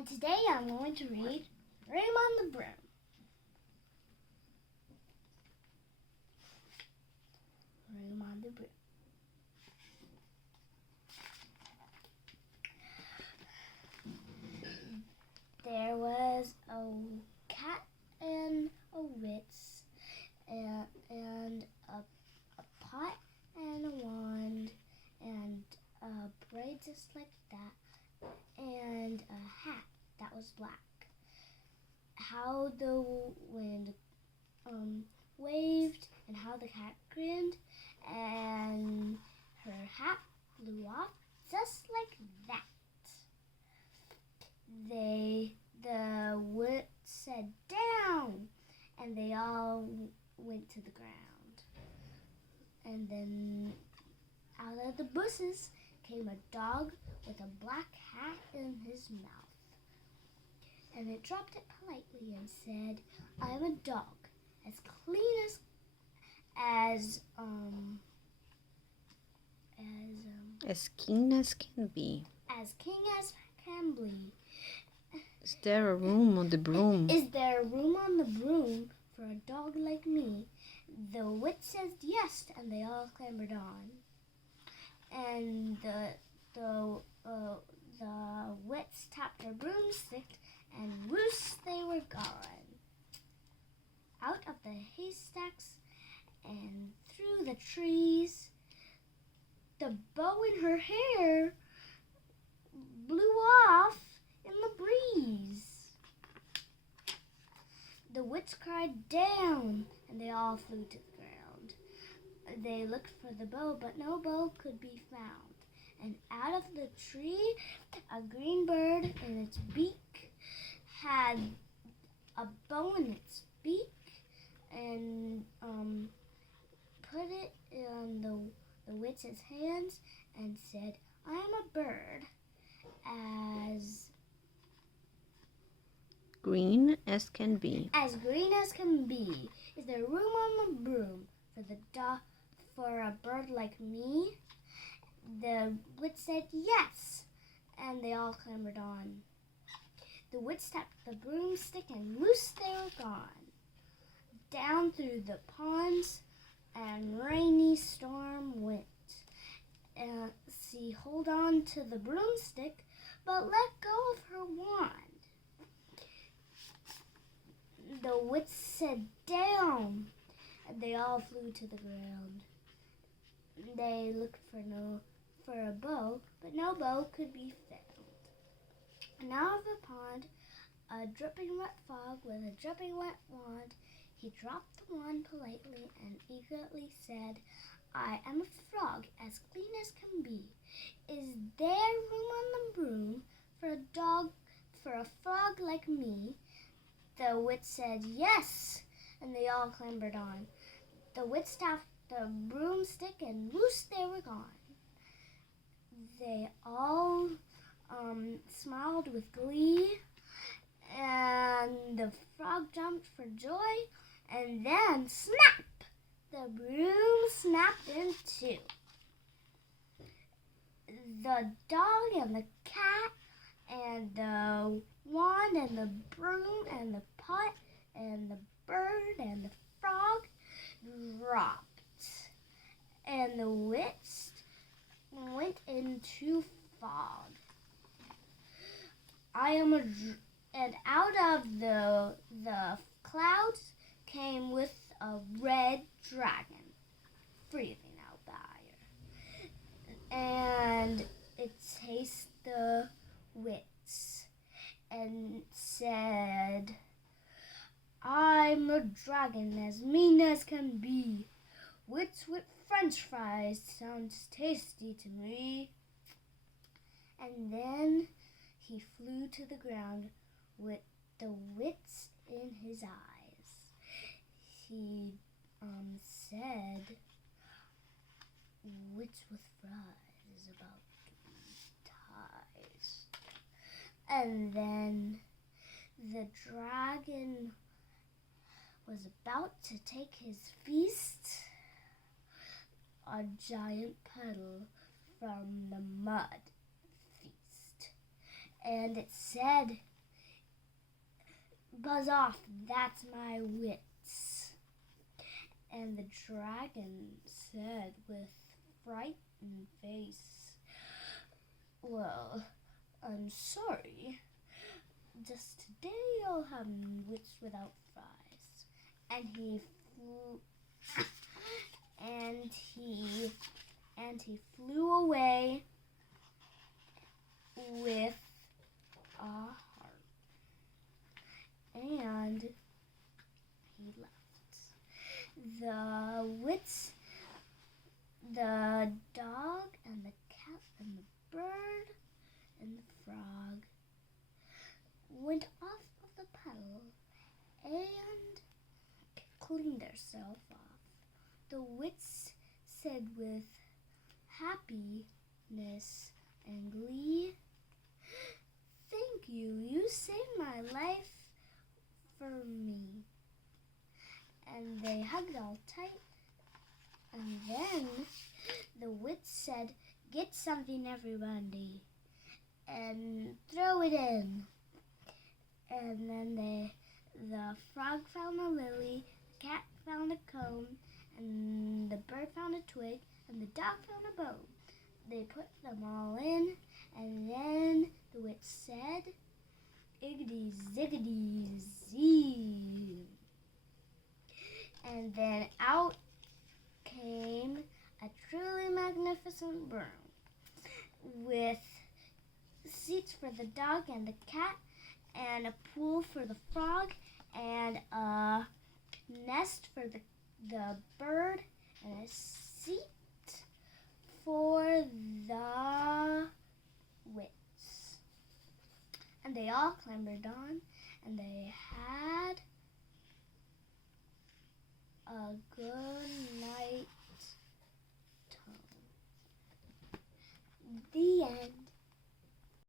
And today I'm going to read Broom on the Broom. Broom on the Broom. There was a cat and a witch and a pot and a wand and a braid just like that and a hat that was black. How the wind waved and how the cat grinned and her hat flew off just like that. The witch said down, and they all went to the ground. And then out of the bushes came a dog with a black hat in his mouth. And it dropped it politely and said, I'm a dog, as clean as keen as can be. As king as can be. Is there a room on the broom? Is there a room on the broom for a dog like me? The witch says yes, and they all clambered on. And the witch tapped her broomstick, and whoosh, they were gone. Out of the haystacks and through the trees, the bow in her hair blew off in the breeze. The witch cried down, and they all flew to the ground. They looked for the bow, but no bow could be found. And out of the tree, a green bird in its beak had a bow in its beak and put it in the witch's hands and said, I am a bird as green as can be. As green as can be. Is there room on the broom for a bird like me? The witch said yes, and they all clambered on. The witch tapped the broomstick, and loose they were gone. Down through the ponds and rainy storm went. She hold on to the broomstick, but let go of her wand. The witch said down, and they all flew to the ground. They looked for a bow, but no bow could be found. And out of the pond, a dripping wet frog with a dripping wet wand, he dropped the wand politely and eagerly said, I am a frog as clean as can be. Is there room on the broom for a frog like me? The witch said yes, and they all clambered on. The witch tapped the broomstick, and whoosh, they were gone. They all smiled with glee, and the frog jumped for joy, and then snap! The broom snapped in two. The dog and the cat and the wand and the broom and the pot and the bird and the frog dropped. And the witch went into fog. And out of the clouds came with a red dragon, breathing out the air. And it chased the witch and said, I'm a dragon as mean as can be. Witch with French fries sounds tasty to me. And then he flew to the ground with the witch in his eyes. He said, witch with fries is about to be ties. And then the dragon was about to take his feast, a giant puddle from the mud feast. And it said, Buzz off, that's my wits. And the dragon said with frightened face, well, I'm sorry. Just today you'll have wits without fries. And he flew and he flew away with a heart. And he left. The wits, the dog and the cat and the bird and the frog went off of the puddle and cleaned themselves off. The wits said with happiness and glee, thank you, you saved my life for me. And they hugged all tight. And then the wits said, get something, everybody, and throw it in. And then the frog found a lily, the cat found a comb, and the bird found a twig, and the dog found a bone. They put them all in, and then the witch said, iggity ziggity zee. And then out came a truly magnificent broom with seats for the dog and the cat, and a pool for the frog, and a nest for the bird, and a seat for the wits. And they all clambered on, and they had a good night